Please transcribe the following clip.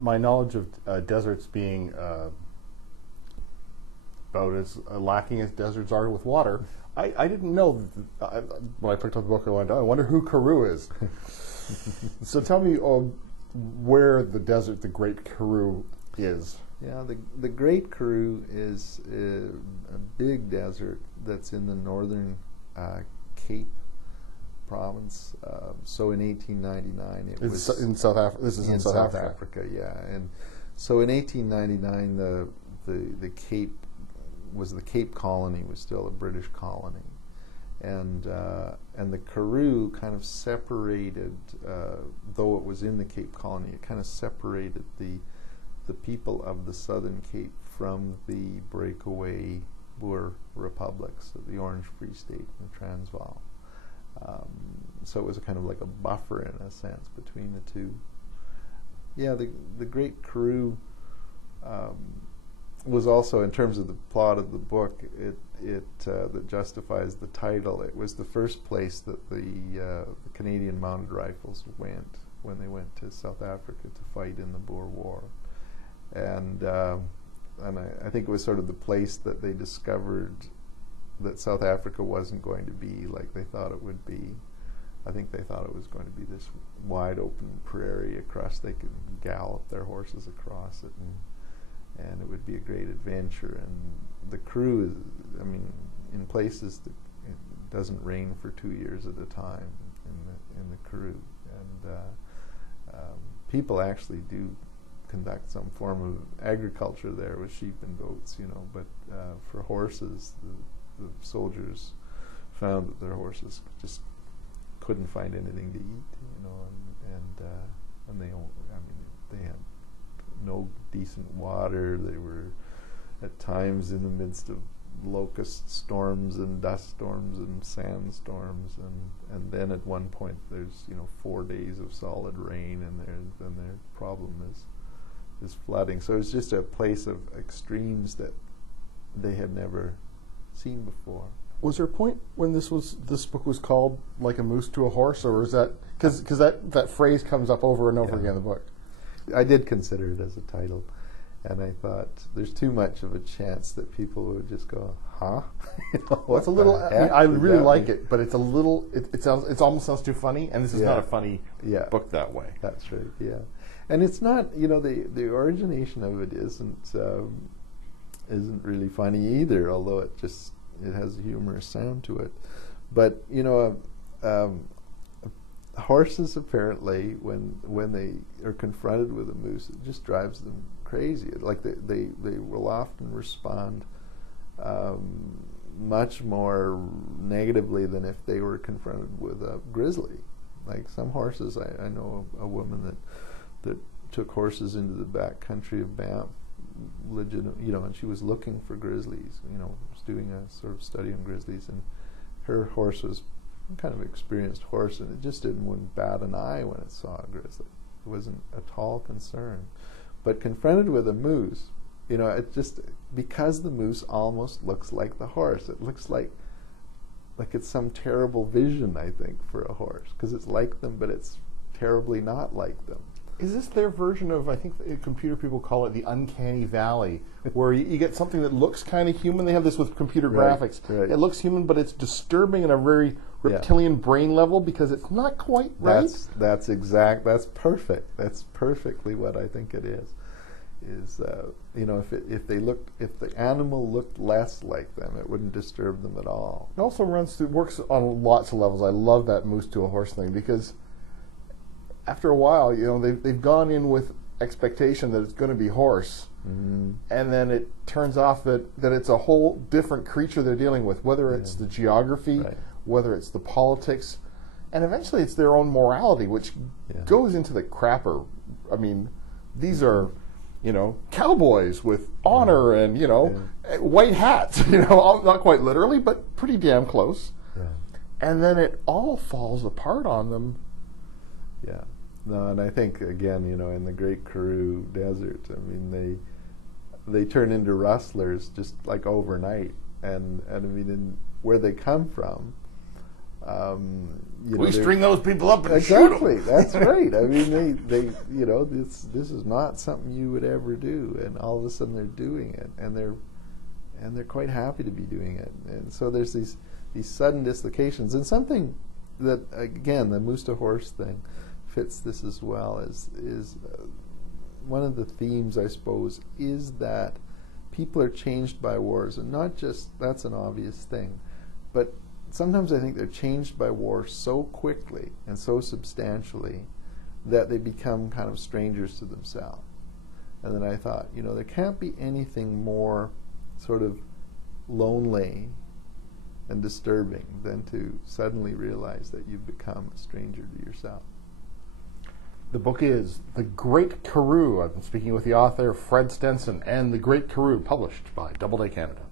My knowledge of deserts being about as lacking as deserts are with water, I didn't know. When I picked up the book, I went, oh, I wonder who Karoo is. So tell me where the desert, the Great Karoo, is. Yeah, the Great Karoo is a big desert that's in the northern Cape province. So in 1899, it was in South Africa. This is in South Africa, yeah. And so in 1899, the Cape was the Cape Colony, was still a British colony, and the Karoo kind of separated, though it was in the Cape Colony, it kind of separated the people of the Southern Cape from the breakaway Boer republics, the Orange Free State and the Transvaal. So it was kind of like a buffer in a sense between the two. Yeah, the Great Karoo was also, in terms of the plot of the book, that justifies the title. It was the first place that the Canadian Mounted Rifles went when they went to South Africa to fight in the Boer War, and I think it was sort of the place that they discovered that South Africa wasn't going to be like they thought it would be. I think they thought it was going to be this wide open prairie across, they could gallop their horses across it, and it would be a great adventure. And the Karoo is, I mean, in places that it doesn't rain for 2 years at a time in the Karoo, and people actually do conduct some form of agriculture there with sheep and goats, you know. But for horses, the soldiers found that their horses just couldn't find anything to eat, you know, and they had no decent water. They were at times in the midst of locust storms and dust storms and sandstorms, and then at one point there's 4 days of solid rain, and their problem is flooding. So it's just a place of extremes that they had never seen before. Was there a point when this book was called Like a Moose to a Horse, or is that because that phrase comes up over and over again in the book? I did consider it as a title, and I thought there's too much of a chance that people would just go, "Huh?" Well, it's a little. I really like it, but it's a little. It almost sounds too funny, and this is not a funny book that way. That's right. Yeah, and it's not. The origination of it isn't really funny either, although it has a humorous sound to it. But horses apparently, when they are confronted with a moose, it just drives them crazy. Like they will often respond much more negatively than if they were confronted with a grizzly. Like some horses, I know a woman that took horses into the back country of Banff, and she was looking for grizzlies, was doing a sort of study on grizzlies, and her horse was kind of experienced horse, and it just wouldn't bat an eye when it saw a grizzly. It wasn't at all concerned. But confronted with a moose, it just, because the moose almost looks like the horse, it looks like it's some terrible vision, I think, for a horse, because it's like them, but it's terribly not like them. Is this their version of, I think computer people call it the uncanny valley, where you get something that looks kind of human? They have this with computer graphics. Right. It looks human, but it's disturbing at a very reptilian brain level because it's not quite right. That's perfect. That's perfectly what I think it is. If the animal looked less like them, it wouldn't disturb them at all. It also works on lots of levels. I love that moose to a horse thing, because after a while, they've gone in with expectation that it's going to be horse, and then it turns off that it's a whole different creature they're dealing with, whether it's the geography, whether it's the politics, and eventually it's their own morality, which goes into the crapper. I mean, these are, cowboys with honor and, white hats, not quite literally, but pretty damn close. Yeah. And then it all falls apart on them. Yeah. No, and I think, again, in the Great Karoo Desert, I mean, they turn into rustlers just like overnight. And I mean, where they come from, We string those people up and shoot them. Exactly, that's right. I mean, they this is not something you would ever do, and all of a sudden they're doing it, and they're quite happy to be doing it. And so there's these sudden dislocations, and something that, again, the moose to horse thing fits this as well. Is one of the themes, I suppose, is that people are changed by wars, and not just that's an obvious thing, but sometimes I think they're changed by war so quickly and so substantially that they become kind of strangers to themselves. And then I thought, there can't be anything more sort of lonely and disturbing than to suddenly realize that you've become a stranger to yourself. The book is The Great Karoo. I've been speaking with the author, Fred Stenson, and The Great Karoo, published by Doubleday Canada.